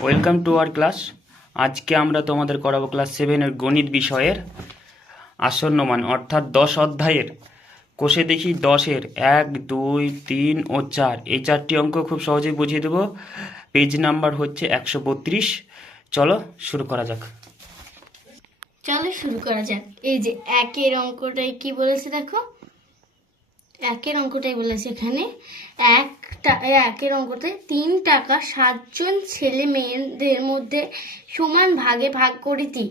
Welcome to our class আজকে আমরা তোমাদের করাবো ক্লাস সেভেনের গণিত বিষয়ের আসন্ন মান, অর্থাৎ দশ অধ্যায়ের। কোষে দেখি দশের, এক, দুই, তিন ও চার। এই চারটি অঙ্ক খুব সহজেই বুঝিয়ে দেবো। পেজ নাম্বার হচ্ছে একশো বত্রিশ। চলো শুরু করা যাক। চলো শুরু করা যাক। এই যে একের অঙ্কটাই কি বলেছে দেখো? একের অঙ্কটাই বলেছে এখানে। একটা একের অঙ্কটায় তিন টাকা সাতজন ছেলে মেয়েদের মধ্যে সমান ভাগে ভাগ করে দিই।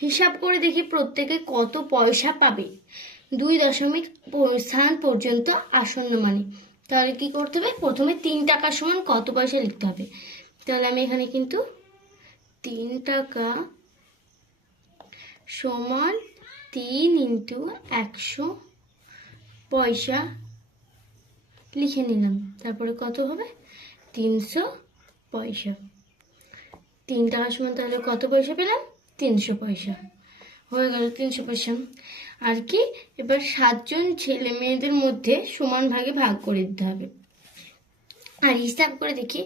হিসাব করে দেখি প্রত্যেকে কত পয়সা পাবে। দুই দশমিক স্থান পর্যন্ত আসন্ন মানে। তাহলে কি করতে হবে? প্রথমে তিন টাকা সমান কত পয়সা লিখতে হবে? তাহলে আমি এখানে কিন্তু তিন টাকা সমান তিন ইন্টু একশো পয়সা লিখে নিলাম। তারপরে কত হবে? তিনশো পয়সা। তিন টাকা সমান তাহলে কত পয়সা পেলাম? তিনশো পয়সা। হয়ে গেল তিনশো পয়সা। আর কি? এবার সাতজন ছেলে মেয়েদের মধ্যে সমান ভাগে ভাগ করে দিতে হবে। আর হিসাব করে দেখি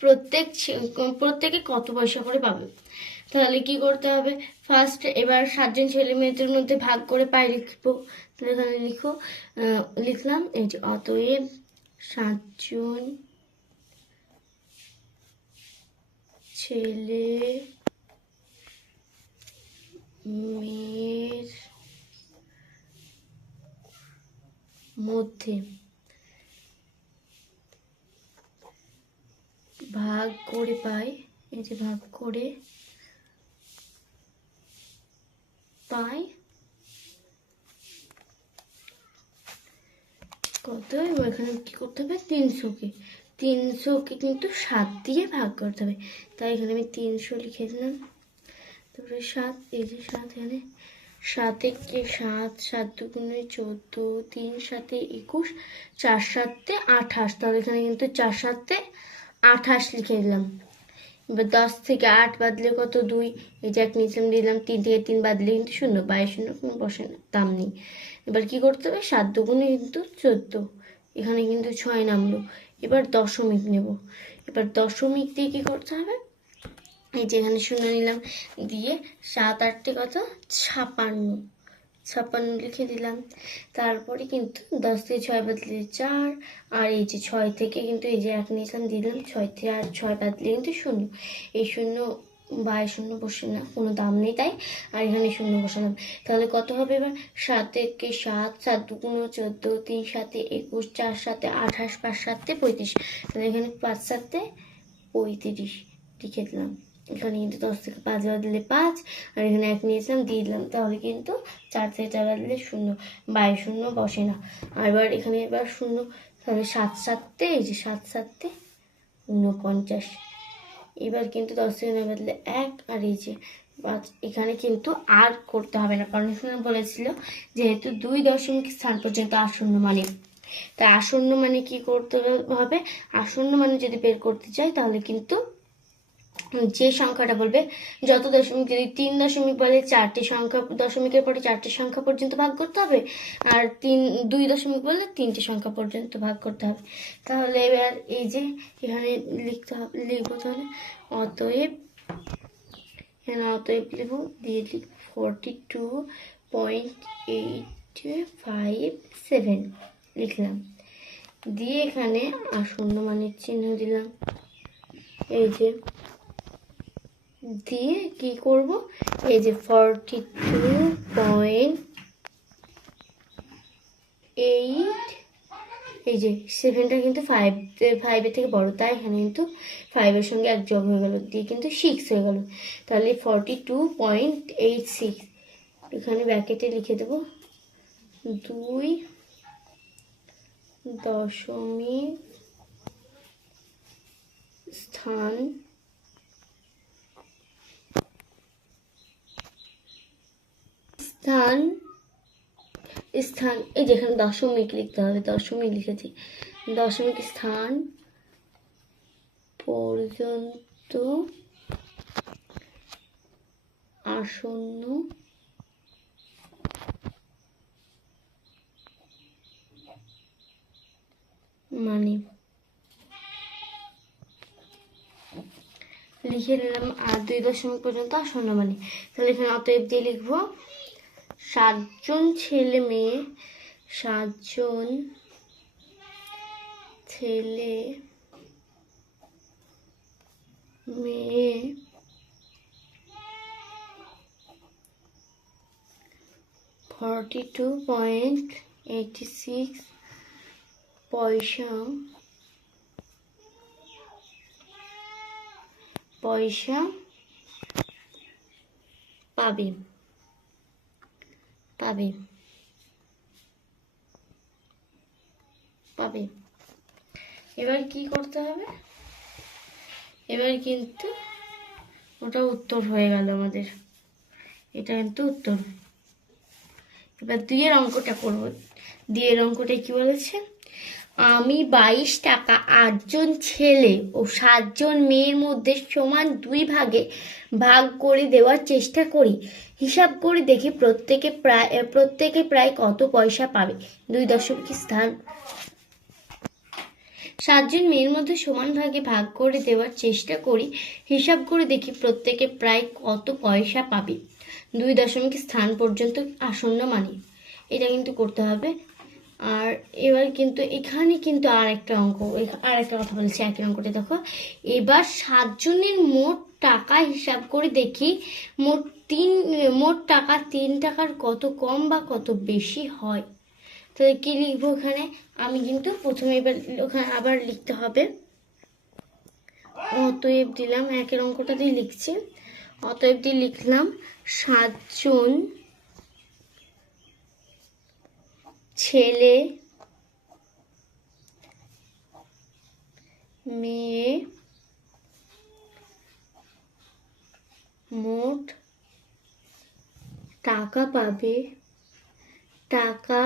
প্রত্যেক প্রত্যেকে কত পয়সা করে পাবে। তাহলে কি করতে হবে? ফার্স্ট এবার সাতজন ছেলে মেয়েদের মধ্যে ভাগ করে পাই লিখব। তাহলে লিখো। লিখলাম। এই যে অতএব সাতজন ছেলে মেয়ের মধ্যে। ভাগ করে পাই এই যে ভাগ করে পাই কত এখানে কি করতে হবে? তিনশোকে তিনশোকে কিন্তু সাত দিয়ে ভাগ করতে হবে। তাই এখানে আমি তিনশো লিখে দিলাম। তারপরে সাত, এই যে সাত এখানে। সাতে কে সাত সাত দুগুণে চোদ্দ, তিন সাতে একুশ, চার সাতে আঠাশ। তাহলে এখানে কিন্তু চার সাতে আঠাশ লিখে দিলাম। এবার দশ থেকে আট বাদলে কত? দুই। এই যে এক নিচে দিলাম তিন থেকে তিন বাদলে কিন্তু শূন্য। বাইশ শূন্য কোনো বসে দাম নেই। এবার কি করতে হবে? সাত দুগুণে কিন্তু চোদ্দ। এখানে কিন্তু ছয় নামলো। এবার দশমিক নেব। এবার দশমিক দিয়ে কি করতে হবে? এই যে এখানে শূন্য নিলাম। দিয়ে সাত আটটি কত ছাপান্ন। ছাপান্ন লিখে দিলাম। তারপরে কিন্তু দশ থেকে ছয় বাদলে চার। আর এই যে ছয় থেকে কিন্তু এই যে এক নিয়েছিলাম দিলাম। ছয় থেকে আর ছয় বাদলে কিন্তু শূন্য। এই শূন্য বাই শূন্য বসে না, কোনো দাম নেই তাই, আর এখানে শূন্য বসালাম। তাহলে কত হবে এবার? সাত থেকে সাত সাত দুগুণ চোদ্দ, তিন সাতে একুশ, চার সাতে আঠাশ, পাঁচ সাতে পঁয়ত্রিশ। তাহলে এখানে পাঁচ সাতে পঁয়ত্রিশ লিখে দিলাম। এখানে কিন্তু দশ থেকে পাঁচ বাদলে পাঁচ, আর এখানে এক নিয়েছিলাম, দিয়ে দিলাম। তাহলে কিন্তু চার থেকে চার বাদলে শূন্য বাই শূন্য বসে না। আর এবার এখানে এবার শূন্য, তাহলে সাত সাততে এই যে সাত সাততে ঊনপঞ্চাশ। এবার কিন্তু দশ সেকেন্ডের বদলে এক আর এই যে পাঁচ এখানে কিন্তু আর করতে হবে না। কারণ শুনে বলেছিল যেহেতু দুই দশমিক স্থান পর্যন্ত আসন্ন মানে। তা আসন্ন মানে কি করতে হবে? আসন্ন মানে যদি বের করতে চাই তাহলে কিন্তু যে সংখ্যাটা বলবে, যত দশমিক যদি তিন দশমিক বলে চারটি সংখ্যা, দশমিকের পরে চারটি সংখ্যা পর্যন্ত ভাগ করতে হবে, আর তিন, দুই দশমিক বললে তিনটি সংখ্যা পর্যন্ত ভাগ করতে হবে। তাহলে এবার এই যে এখানে লিখতে হবে, লিখব তাহলে, অতএব, এখানে অতএব লিখব, দিয়ে লিখব forty two point eight five seven লিখলাম। দিয়ে এখানে আসন্ন মানের চিহ্ন দিলাম। এই যে দিয়ে কি করব? এই যে ফর্টি টু পয়েন্ট এইট এই যে সেভেনটা কিন্তু ফাইভ ফাইভের থেকে বড়, তাই এখানে কিন্তু ফাইভের সঙ্গে এক যোগ হয়ে গেল, দিয়ে কিন্তু সিক্স হয়ে গেল। তাহলে forty two point eight six এখানে ব্যাকেটে লিখে দেব, দুই দশমিক স্থান স্থান স্থান, এই যেখানে দশমিক লিখতে হবে, দশমিক লিখেছি। দশমিক স্থান পর্যন্ত আসন্ন মানে লিখে নিলাম আর দুই দশমিক পর্যন্ত আসন্ন মানে। তাহলে এখানে অতএব দিয়ে লিখব সাতজন ছেলে মেয়ে সাতজন ছেলে মেয়ে forty two point eighty six পয়সা পয়সা পাবে পাবে পাবে এবার কি করতে হবে? এবার কিন্তু ওটা উত্তর হয়ে গেল আমাদের। এটা কিন্তু উত্তর। এবার দুইয়ের অঙ্কটা করব। দুইয়ের অঙ্কটা কি বলেছে? আমি বাইশ টাকা আটজন ছেলে ও সাতজন মেয়ের মধ্যে সমান দুই ভাগে ভাগ করে দেওয়ার চেষ্টা করি। হিসাব করে দেখি প্রত্যেকে প্রায় প্রত্যেকে প্রায় কত পয়সা পাবে। দুই দশমিক স্থান। সাতজন মেয়ের মধ্যে সমান ভাগে ভাগ করে দেওয়ার চেষ্টা করি। হিসাব করে দেখি প্রত্যেকে প্রায় কত পয়সা পাবে। দুই দশমিক স্থান পর্যন্ত আসন্ন মানে। এটা কিন্তু করতে হবে। আর এবার কিন্তু এখানে কিন্তু আর একটা অঙ্ক আর একটা কথা বলছি, একই অঙ্কটা দেখো। এবার সাতজনের মোট টাকা হিসাব করে দেখি, মোট তিন, মোট টাকা তিন টাকার কত কম বা কত বেশি হয়। তাহলে কি লিখব ওখানে? আমি কিন্তু প্রথমে এবার ওখানে আবার লিখতে হবে। অতএব দিলাম, একের অঙ্কটা দিয়ে লিখছি। অতএব দিয়ে লিখলাম, সাতজন ছেলে, মেয়ে, মোট টাকা পাবে টাকা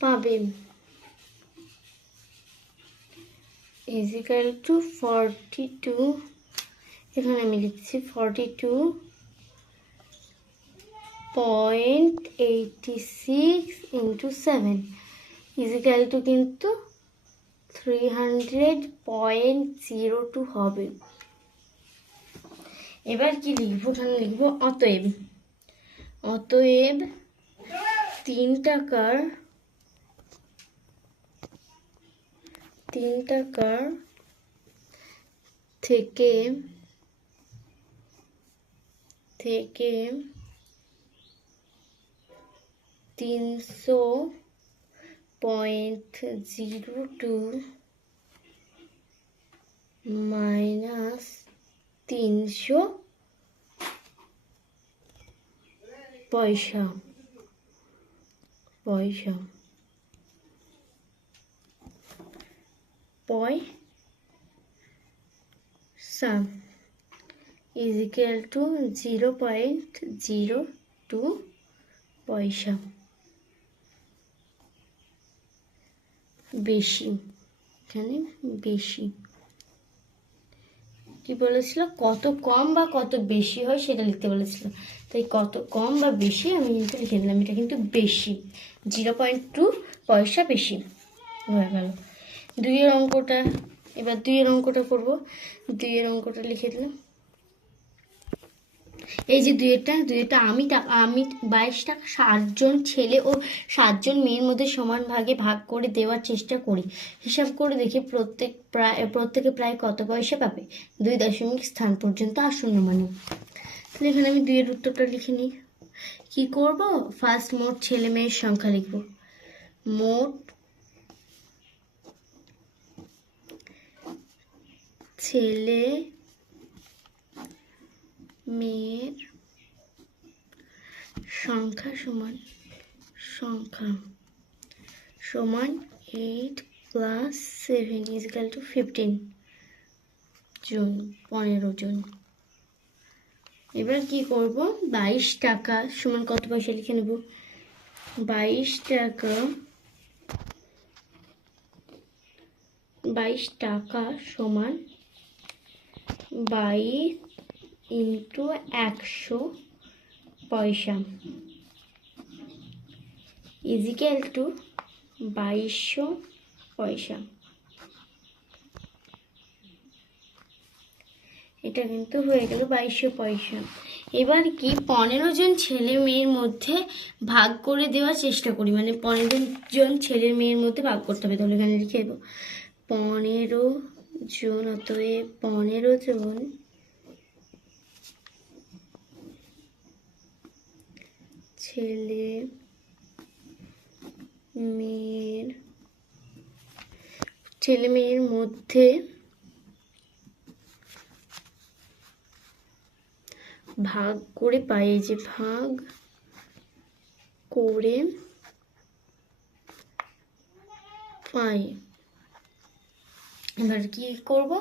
পাবে। ইজিক্যাল টু ফর্টি টু এখানে আমি লিখছি forty two point eighty six into seven equal to কিন্তু three hundred point zero two হবে। এবার কি লিখব? ওখানে লিখব, অতএব অতএব তিন টাকার তিন টাকার থেকে থেকে তিনশো পয়েন্ট জিরো টু মাইনাস তিনশো পয়সা পয়সা পয়সা। জিরো পয়েন্ট জিরো টু পয়সা। বেশি। এখানে বেশি। কি বলেছিল? কত কম বা কত বেশি হয় সেটা লিখতে বলেছিল। তাই কত কম বা বেশি আমি কিন্তু লিখে দিলাম এটা কিন্তু বেশি। জিরো পয়েন্ট টু পয়সা বেশি। হয়ে গেল। দুইয়ের অঙ্কটা, এবার দুইয়ের অঙ্কটা করব। দুইয়ের অঙ্কটা লিখে দিলাম। এই যে দুইয়েরটা দুইয়েরটা আমি টাকা আমি বাইশ টাকা সাতজন ছেলে ও সাতজন মেয়ের মধ্যে সমান ভাগে ভাগ করে দেওয়ার চেষ্টা করি। হিসাব করে দেখি প্রত্যেক প্রায়, প্রত্যেকে প্রায় কত পয়সা পাবে? দুই দশমিক স্থান পর্যন্ত আসন্ন মানে। তাহলে এখানে আমি দুইয়ের উত্তরটা লিখে নিই। কী করব? ফার্স্ট মোট ছেলে মেয়ের সংখ্যা লিখব। মোট ছেলে মেয়ের সংখ্যা সমান সংখ্যা সমান eight plus seven equal to fifteen জন, পনেরো জন। এবার কি করব? বাইশ টাকা সমান কত পয়সা লিখে নেব? বাইশ টাকা বাইশ টাকা সমান বাইশ ইন্টু একশো পয়সা। ইজিক্যাল টু বাইশশো পয়সা। এটা কিন্তু হয়ে গেল বাইশশো পয়সা। এবার কি পনেরো জন ছেলে মেয়ের মধ্যে ভাগ করে দেওয়ার চেষ্টা করি। মানে পনেরো জন ছেলে মেয়ের মধ্যে ভাগ করতে হবে। তাহলে এখানে লিখে দেবো। পনেরো জন, অতএব পনেরো জন ছেলে, মেয়ের ছেলে মেয়ের মধ্যে ভাগ করে পাই যে ভাগ করে পাই। এবার কি করব?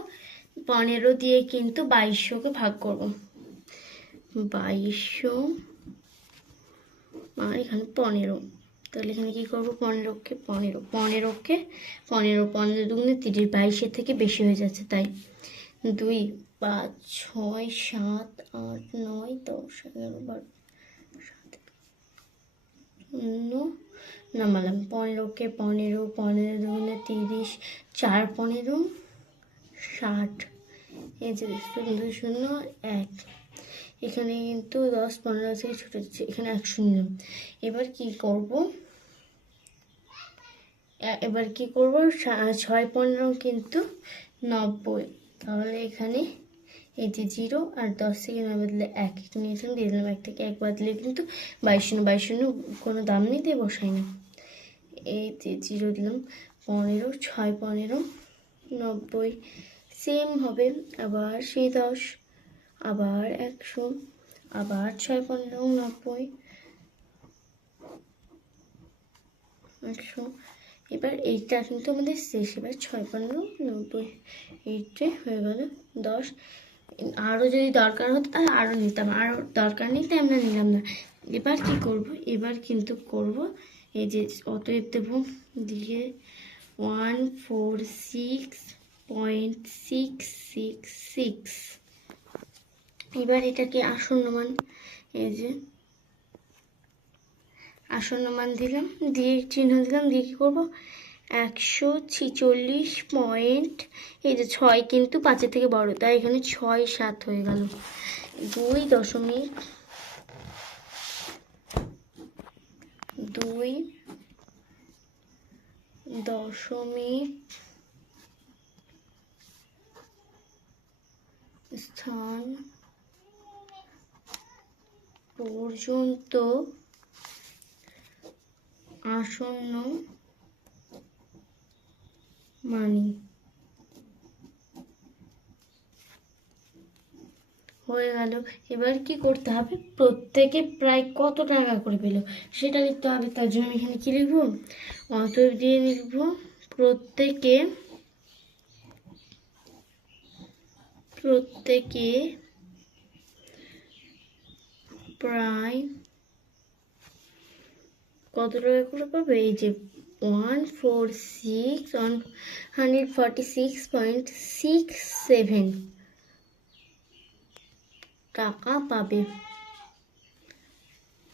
পনেরো দিয়ে কিন্তু বাইশশোকে ভাগ করব। বাইশশো আর এখানে পনেরো। তাহলে এখানে কী করব? পনেরোকে পনেরো। পনেরোকে পনেরো পনেরো দুগুণে তিরিশ বাইশের থেকে বেশি হয়ে যাচ্ছে, তাই। দুই, পাঁচ, ছয়, সাত, আট, নয়, দশ, এগারো, বারো, সাত নামালাম। পনেরোকে পনেরো পনেরো দুগুণে তিরিশ, চার পনেরো, ষাট। এই যে, শূন্য শূন্য, এক। এখানে কিন্তু দশ পনেরো থেকে ছুটে যাচ্ছে এখানে এক নিলাম এবার কি করব? এবার কি করব? ছয় পনেরো কিন্তু নব্বই। তাহলে এখানে এই যে জিরো আর দশ থেকে নয় বদলে এক এখানে এখানে দিয়ে দিলাম। এক থেকে এক বদলে কিন্তু বাইশ শূন্য বাইশ শূন্য কোনো দাম নেই তাই বসাই না। এই যে জিরো দিলাম, পনেরো, ছয় পনেরো, নব্বই। সেম হবে। আবার সেই দশ আবার একশো, আবার ছয় পনেরো নব্বই, একশো। এবার এইটা কিন্তু আমাদের শেষ, এবার ছয় পনেরো নব্বই এইটাই হয়ে গেল দশ। আরও যদি দরকার হতো তাহলে আরও নিতাম, আরও দরকার নেই আমরা নিলাম না। এবার কি করব? এবার কিন্তু করব এই যে অতএব দেবো দিয়ে one four six point six six six এবার এটাকে আসন্ন মান, এই যে আসন্ন মান দিলাম, দিয়ে চিহ্ন দিলাম, দিয়ে কী করব? একশো ছিচল্লিশ পয়েন্ট, এই যে ছয় কিন্তু পাঁচের থেকে বড়, তাই এখানে ছয় সাত হয়ে গেল। দুই দশমিক দুই দশমিক স্থান পর্যন্ত আসন্ন মানি। হয়ে গেল। এবার কি করতে হবে? প্রত্যেকে প্রায় কত টাকা করে পেল? সেটা লিখতে হবে। তার জন্য এখানে কি লিখব? অতএব দিয়ে লিখব, প্রত্যেকে প্রত্যেকে প্রায় কত টাকা করে পাবে? এই যে one four six one hundred forty six point six seven টাকা পাবে।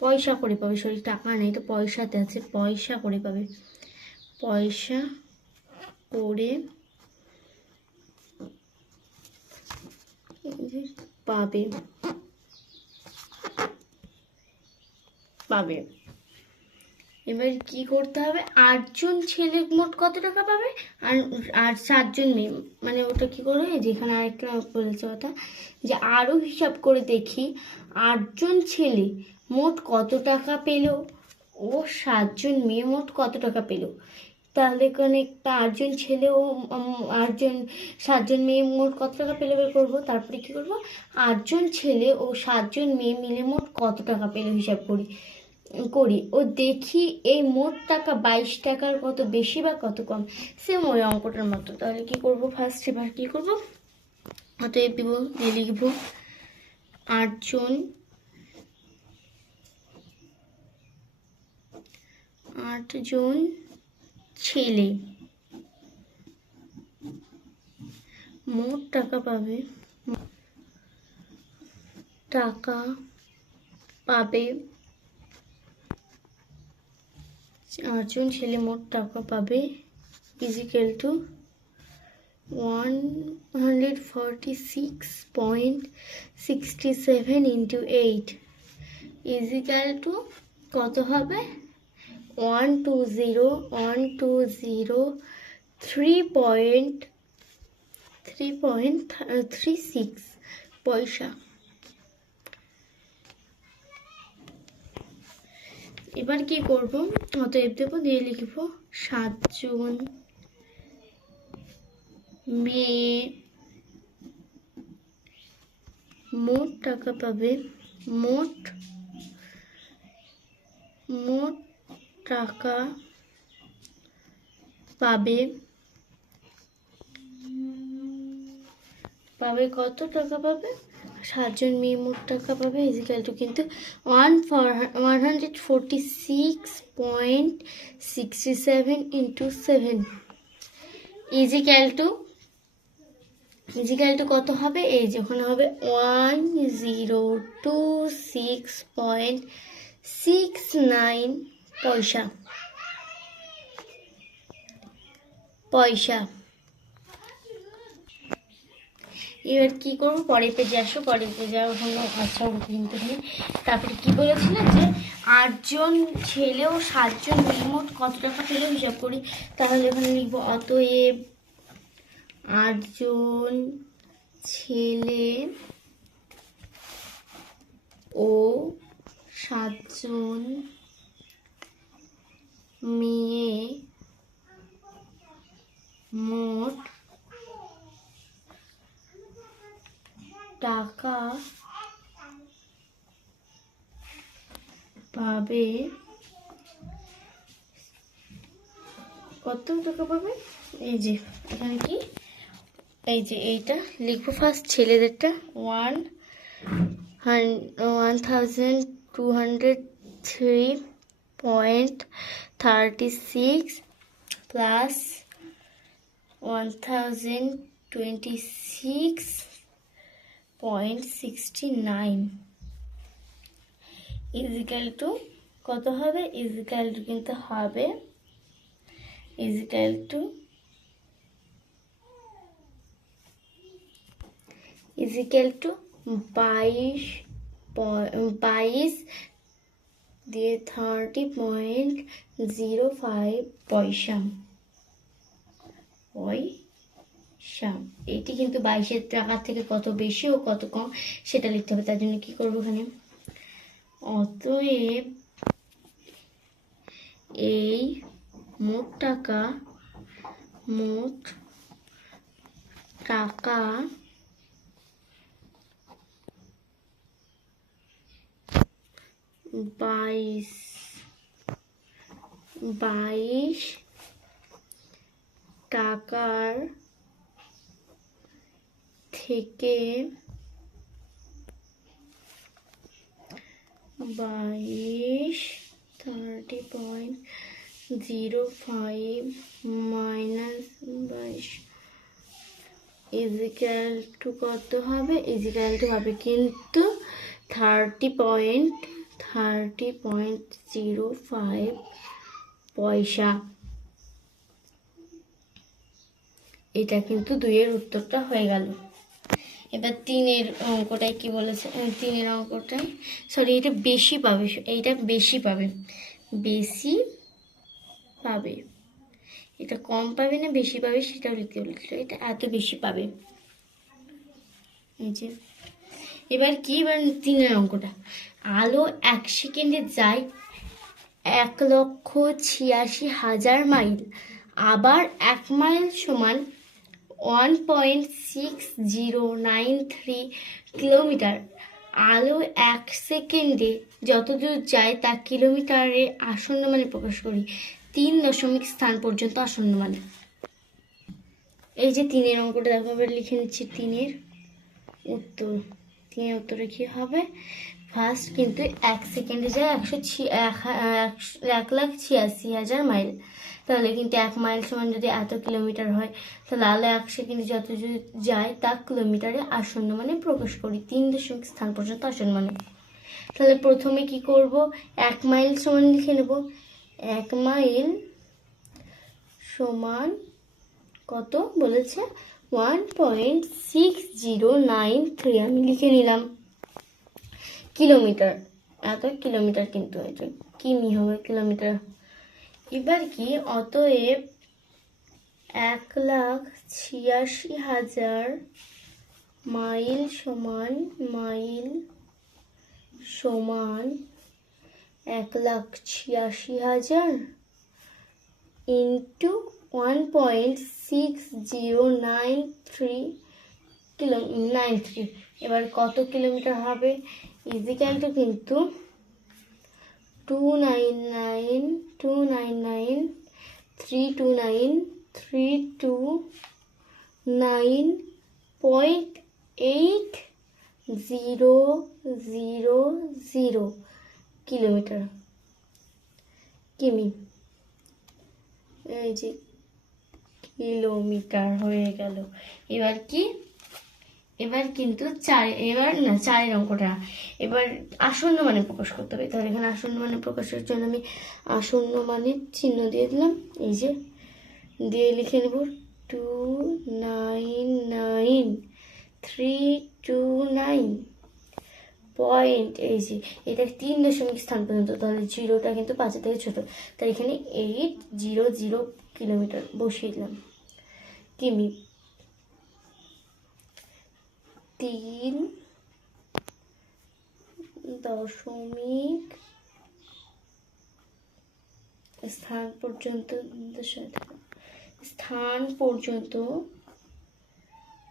পয়সা করে পাবে সরি টাকা নেই তো পয়সাতে আছে, পয়সা করে পাবে। পয়সা করে পাবে। পাবে। এবার কি করতে হবে? আটজন ছেলে মোট কত টাকা পাবে? আর আর সাতজন মেয়ে। মানে ওটা কি করবে যেখানে আরেকটা বলেছে কথা, যে আরও হিসাব করে দেখি, আটজন ছেলে মোট কত টাকা পেল? ও সাতজন মেয়ে মোট কত টাকা পেল? তাহলে এখানে আটজন ছেলে ও আটজন, সাতজন মেয়ে মোট কত টাকা পেলে বের করব? তারপরে কী করব? আটজন ছেলে ও সাতজন মেয়ে মিলে মোট কত টাকা পেল হিসাব করি। করি। ও দেখি এই মোট টাকা বাইশ টাকার কত বেশি বা কত কম? সেম ওই অঙ্কটার মতো। তাহলে কি করব? ফার্স্ট এবার কি করব? অতএব দিব, দিয়ে লিখব, আটজন আটজন ছেলে। মোট টাকা পাবে টাকা পাবে চারজন ছেলে মোট টাকা পাবে equal to one hundred six point sixty seven eight two কত হবে? One two zero one two zero three point three point three six পয়সা। এবার কি করব? অতএব দেব দিয়ে লিখব সাত জুন মেয়ে। মোট টাকা পাবে, মোট মোট টাকা পাবে পাবে কত টাকা পাবে? সাতজন মেয়ে মোট টাকা পাবে ইজিক্যাল টু কিন্তু one four one hundred forty six point sixty seven into seven equal to equal to কত হবে? এই যে ওখানে হবে one zero two six point six nine পয়সা। পয়সা। এবার কি করব? পরের পেজে আসো, পরের পেজে ওখানে আচ্ছা কিন্তু তারপরে কি বলেছিল যে, আটজন ছেলে ও সাতজন মোট কত টাকা পেল? হিসাব করি। তাহলে এখানে লিখব, অতএব আটজন ছেলে ও সাতজন মেয়ে মোট টাকা পাবে। কত টাকা পাবে? এই যে, এখানে কি? এই যে এইটা। লিখব first ছেলেদেরটা। One one thousand two hundred three point thirty six plus one thousand twenty six point sixty nine equal to কত হবে? ইজিক্যাল টু কিন্তু হবে। ইজিক্যাল টু ইজিক্যাল টু বাইশ বাইশ দিয়ে থার্টি পয়েন্ট জিরো ফাইভ পয়সা। পয়সা এটি কিন্তু বাইশের টাকার থেকে কত বেশি ও কত কম সেটা লিখতে হবে, তার জন্য কি করব এখানে? অতএব এই মোট টাকা মোট টাকা বাইশ বাইশ টাকার থেকে বাইশ thirty point zero five minus বাইশ ইজিক্যাল টু কত হবে? ইজিক্যাল টু হবে কিন্তু thirty point thirty point zero five পয়সা। এটা কিন্তু দুইয়ের উত্তরটা হয়ে গেল। এবার তিনের অঙ্কটায় কি বলেছে? তিনের অঙ্কটায় সরি এটা বেশি পাবে, এইটা বেশি পাবে। বেশি পাবে। এটা কম পাবে না বেশি পাবে সেটাও লিখতে বলেছিল এটা এত বেশি পাবে। এই যে, এবার কি, এবার তিনের অঙ্কটা। আলো এক সেকেন্ডে যায় এক লক্ষ ছিয়াশি হাজার মাইল, আবার এক মাইল সমান one point six zero nine three kilometre আলো এক সেকেন্ডে যতদূর যায় তা কিলোমিটারে আসন্ন মানে প্রকাশ করি। তিন দশমিক স্থান পর্যন্ত আসন্ন মানে। এই যে তিনের অঙ্কটা দেখো, এবার লিখে নিচ্ছি তিনের উত্তর। তিনের উত্তরে কি হবে? ফার্স্ট কিন্তু এক সেকেন্ডে যায় একশো ছি এক লাখ ছিয়াশি হাজার মাইল। তাহলে কিন্তু এক মাইল সমান যদি এত কিলোমিটার হয়, তাহলে আলো এক সেকেন্ডে যত যায় তা কিলোমিটারে আসন্ন মানে প্রকাশ করি, তিন দশমিক স্থান পর্যন্ত আসন্ন মানে। তাহলে প্রথমে কি করব? এক মাইল সমান লিখে নেব। এক মাইল সমান কত বলেছে? One point six zero nine three, আমি লিখে নিলাম। কিলোমিটার, এত কিলোমিটার কিন্তু কিমি হবে কিলোমিটার? এবার কি? অতএব এক লাখ ছিয়াশি হাজার মাইল সমান মাইল সমান এক লাখ ছিয়াশি হাজার into one point six zero nine three kilo nine three. এবার কত কিলোমিটার হবে? ইজিক্যাল টু কিন্তু two nine nine two nine nine three two nine three two nine point eight zero zero zero kilometre কিমি এই যে kilometre হয়ে গেল। এবার কি? এবার কিন্তু চার, এবার না, চারের অঙ্কটা। এবার আসন্ন মানে প্রকাশ করতে হবে। তাহলে এখানে আসন্ন মানে প্রকাশের জন্য আমি আসন্ন মানে চিহ্ন দিয়ে দিলাম। এই যে, দিয়ে লিখে নেব two nine nine, three two nine point. এই যে, এটা তিন দশমিক স্থান পর্যন্ত, তাহলে জিরোটা কিন্তু পাঁচের থেকে ছোট। তাই এখানে এইট জিরো জিরো কিলোমিটার বসিয়ে দিলাম। কিমি তিন দশমিক স্থান পর্যন্ত স্থান পর্যন্ত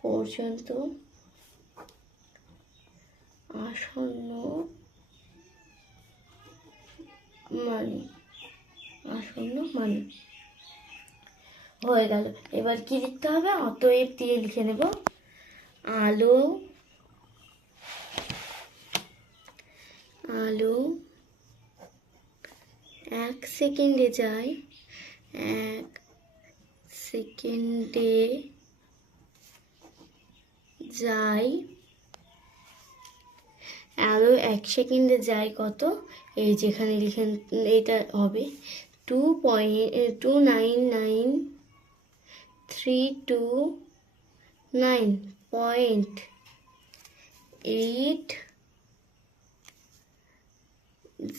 পর্যন্ত আসন্ন মানে আসন্ন মানে। হয়ে গেল। এবার কি লিখতে হবে? অতএব দিয়ে লিখে নেব। আলো আলো, এক সেকেন্ডে যায়, এক সেকেন্ডে যায়, আলো এক সেকেন্ডে যায় কত? এই যেখানে লিখেন, এটা হবে two point two nine nine three two nine. Point eight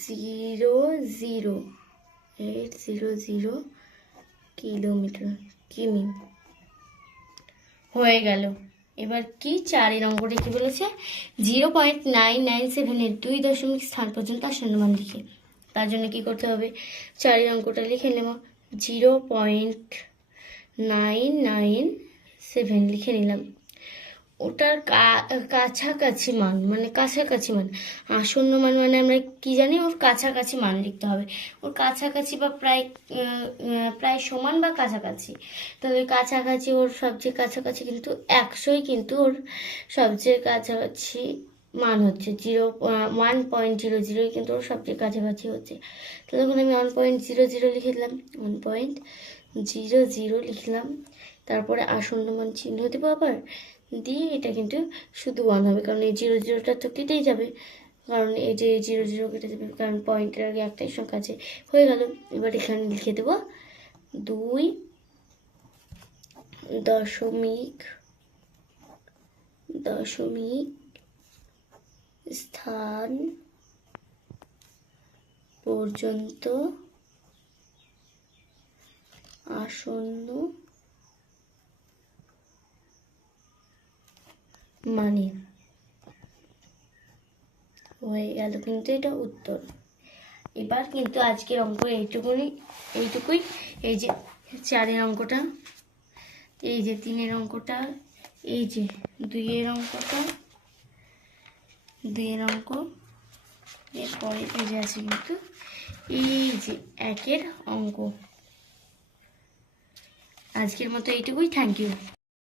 zero zero eight zero zero kilometre কিমি। হয়ে গেল। এবার কি? চারের অঙ্কটা কি বলেছে? জিরো পয়েন্ট নাইন নাইন সেভেনের দুই দশমিক স্থান পর্যন্ত আসন্ন মান লিখে। তার জন্য কি করতে হবে? চারের অঙ্কটা লিখে নেব। Zero point nine nine seven লিখে নিলাম। ওটার কাছাকাছি মান মানে কাছাকাছি মান, আসন্ন মান মানে আমরা কি জানি? ওর কাছাকাছি মান লিখতে হবে। ওর কাছাকাছি বা প্রায় প্রায় সমান বা কাছাকাছি। তাহলে কাছাকাছি ওর সবচেয়ে কাছাকাছি কিন্তু একশোই কিন্তু ওর সবচেয়ে কাছাকাছি মান হচ্ছে। জিরো ওয়ান পয়েন্ট জিরো জিরোই কিন্তু ওর সবচেয়ে কাছাকাছি হচ্ছে। তো তখন আমি ওয়ান পয়েন্ট জিরো জিরো লিখে দিলাম। ওয়ান পয়েন্ট জিরো জিরো লিখলাম। তারপরে আসন্ন মান চিহ্ন দেবো আবার। দিয়ে এটা কিন্তু শুধু ওয়ান হবে। কারণ এই জিরো জিরোটা তো কেটেই যাবে। কারণ এই যে জিরো জিরো কেটে যাবে, কারণ পয়েন্টের আগে একটাই সংখ্যা আছে। হয়ে গেল। এবার এখানে লিখে দেবো। দুই দশমিক দশমিক স্থান পর্যন্ত আসন্ন মানে? হয়ে গেল, কিন্তু এটা উত্তর। এবার কিন্তু আজকের অঙ্ক এইটুকুনি, এইটুকুই। এই যে চারের অঙ্কটা, এই যে তিনের অঙ্কটা, এই যে দুইয়ের অঙ্কটা, দুইয়ের অঙ্ক, এরপরে এই যে আছে কিন্তু এই যে একের অঙ্ক। আজকের মতো এইটুকুই, থ্যাংক ইউ।